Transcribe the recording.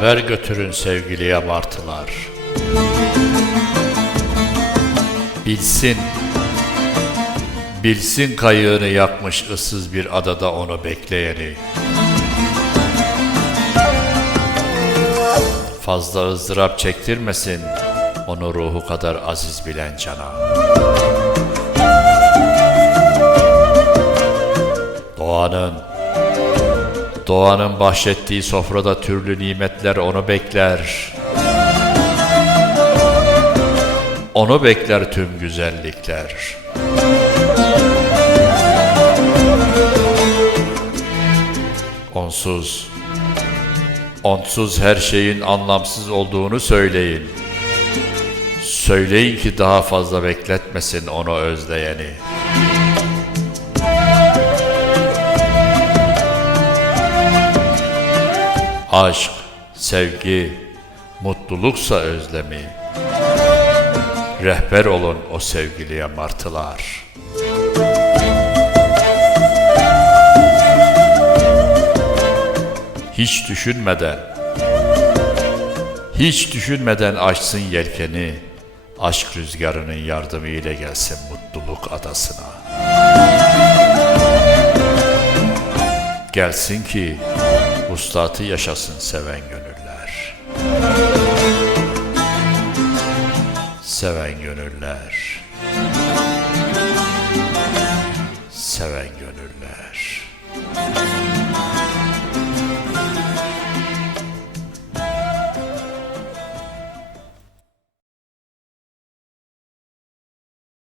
Haber götürün sevgiliye martılar. Bilsin, bilsin kayığını yakmış ıssız bir adada onu bekleyeni. Fazla ızdırap çektirmesin onu ruhu kadar aziz bilen cana. Doğanın bahşettiği sofrada türlü nimetler onu bekler. Onu bekler tüm güzellikler. Onsuz her şeyin anlamsız olduğunu söyleyin. Söyleyin ki daha fazla bekletmesin onu özleyeni. Aşk, sevgi, mutluluksa özlemi. Rehber olun o sevgiliye martılar. Hiç düşünmeden açsın yelkeni, aşk rüzgarının yardımı ile gelsin mutluluk adasına. Gelsin ki vuslatı yaşasın seven gönüller. Seven gönüller. Seven gönüller.